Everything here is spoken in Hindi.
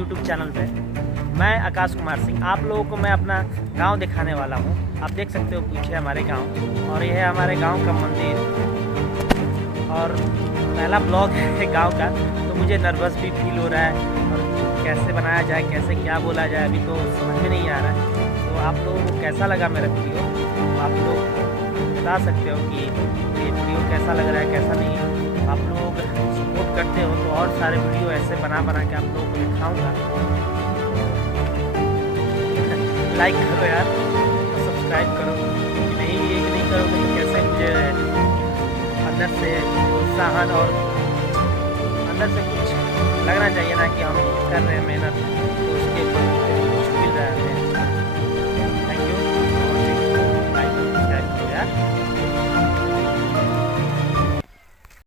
यूट्यूब चैनल पे। मैं आकाश कुमार सिंह, आप लोगों को मैं अपना गांव दिखाने वाला हूं। आप देख सकते हो पीछे हमारे गांव, और यह है हमारे गांव का मंदिर। और पहला ब्लॉग है गांव का, तो मुझे नर्वस भी फील हो रहा है, और कैसे बनाया जाए, कैसे क्या बोला जाए, अभी तो समझ में नहीं आ रहा है। तो आप लोगों को कैसा लगा मेरा वीडियो, आप लोग बता सकते हो कि ये वीडियो कैसा लग रहा है, कैसा नहीं। आप लोग सपोर्ट करते हो तो और सारे वीडियो ऐसे बना के आप लोगों को दिखाऊंगा। लाइक करो यार, और सब्सक्राइब करो, क्योंकि नहीं करोगे तो कैसे मुझे अंदर से उत्साहन और अंदर से कुछ लगना चाहिए ना कि हम कर रहे हैं मेहनत।